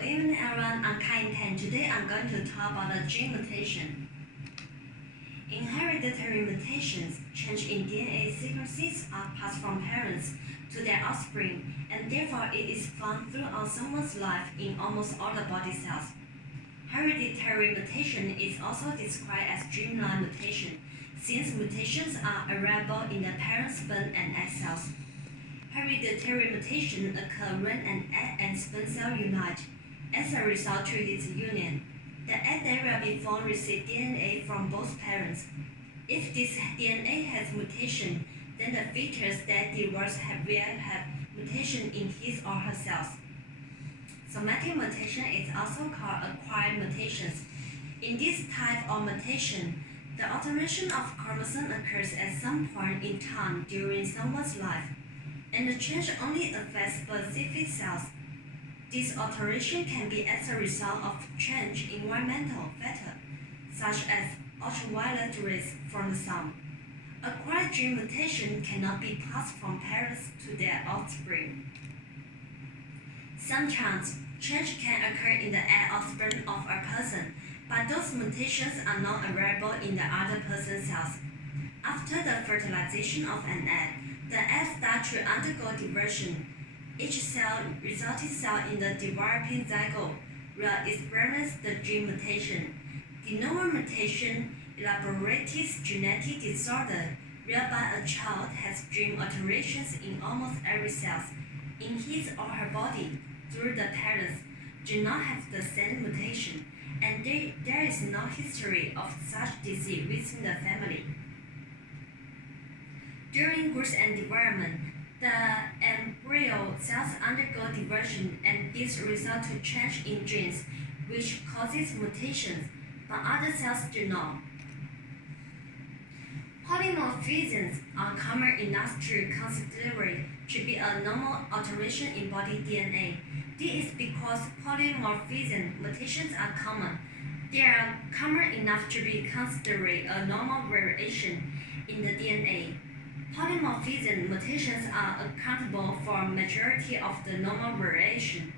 Good evening everyone, I'm Kai, today I'm going to talk about the gene mutation. In hereditary mutations, change in DNA sequences are passed from parents to their offspring, and therefore it is found throughout someone's life in almost all the body cells. Hereditary mutation is also described as germline mutation, since mutations are available in the parent sperm and egg cells. Hereditary mutation occur when an egg and sperm cell unite. As a result to this union, the egg that will be formed receives DNA from both parents. If this DNA has mutation, then the fetus that develops will have mutation in his or her cells. Somatic mutation is also called acquired mutations. In this type of mutation, the alteration of chromosome occurs at some point in time during someone's life, and the change only affects specific cells. This alteration can be as a result of change in environmental factors, such as ultraviolet rays from the sun. Acquired gene mutation cannot be passed from parents to their offspring. Sometimes, change can occur in the egg or sperm of a person, but those mutations are not available in the other person's cells. After the fertilization of an egg, the egg starts to undergo division. Each resulting cell in the developing zygote will experience the gene mutation. De novo mutation elaborates genetic disorder whereby a child has gene alterations in almost every cell in his or her body, though the parents do not have the same mutation, and there is no history of such disease within the family. During growth and development, the embryo cells undergo division, and this results to change in genes, which causes mutations, but other cells do not. Polymorphisms are common enough to consider it to be a normal alteration in body DNA. This is because polymorphism mutations are common. They are common enough to be considered a normal variation in the DNA. Polymorphism mutations are accountable for a majority of the normal variation,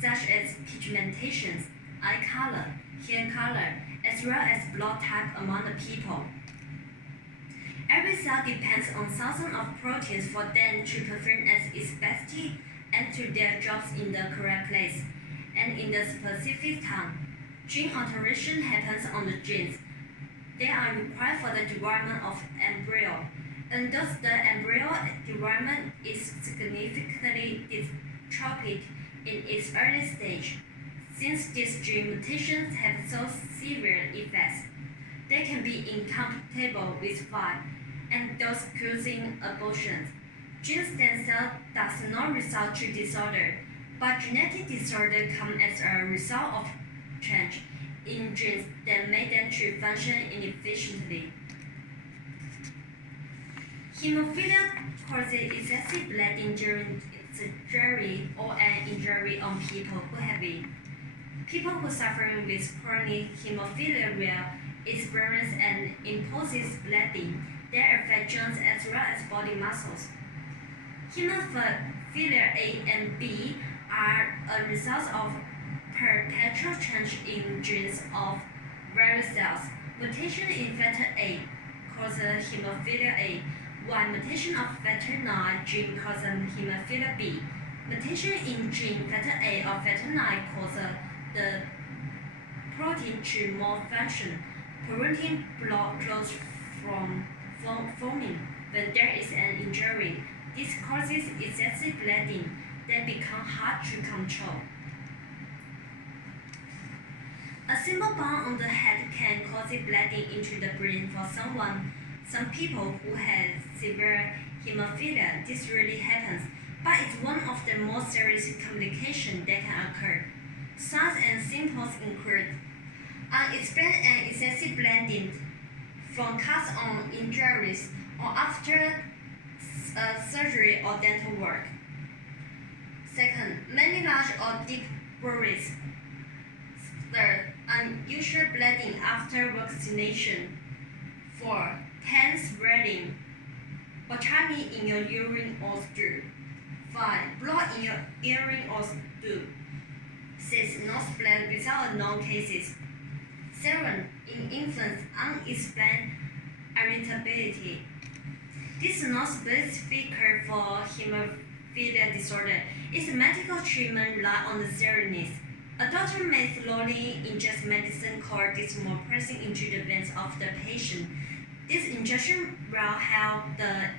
such as pigmentations, eye color, hair color, as well as blood type among the people. Every cell depends on thousands of proteins for them to perform as expected and do their jobs in the correct place and in the specific time. Gene alteration happens on the genes. They are required for the development of embryo, and thus the embryo development is significantly disrupted in its early stage. Since these gene mutations have so severe effects, they can be incompatible with life, and thus causing abortions. Gene stem cell does not result to disorder, but genetic disorder comes as a result of change in genes that make them to function inefficiently. Hemophilia causes excessive bleeding during surgery or an injury on people who have it. People who suffer with chronic hemophilia will experience an impulsive bleeding that affects joints as well as body muscles. Hemophilia A and B are a result of perpetual change in genes of various cells. Mutation in factor A causes hemophilia A, while mutation of factor 9 gene causes hemophilia B. Mutation in gene factor A or factor 9 causes the protein to malfunction, preventing blood clots from forming when there is an injury. This causes excessive bleeding that becomes hard to control. A simple bump on the head can cause bleeding into the brain for some people who have severe hemophilia. This really happens, but it's one of the most serious complications that can occur. Signs and symptoms include unexplained and excessive bleeding from cuts on injuries or after surgery or dental work. Second, many large or deep bruises. Third, unusual bleeding after vaccination. 4. Tense swelling, botany in your urine or stool. 5. Blood in your urine or stool. 6. no spleen without known cases. 7. In infants, unexplained irritability. This is not specific for hemophilia disorder. Its medical treatment relies on the seriousness. A doctor may slowly inject medicine called desmopressin into the veins of the patient. This injection will help the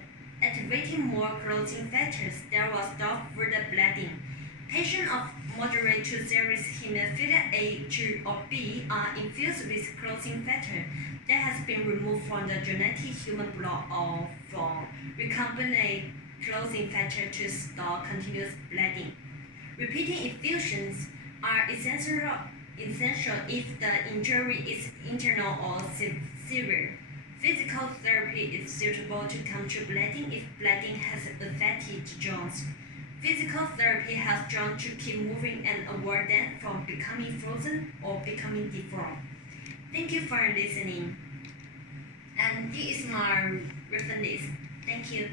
activating more clotting factors that will stop further bleeding. Patients of moderate to serious hemophilia A, G, or B are infused with clotting factor that has been removed from the genetic human blood or from recombinant clotting factor to stop continuous bleeding. Repeating infusions are essential if the injury is internal or severe. Physical therapy is suitable to control bleeding if bleeding has affected the joints. Physical therapy helps joints to keep moving and avoid them from becoming frozen or becoming deformed. Thank you for listening. And this is my reference list. Thank you.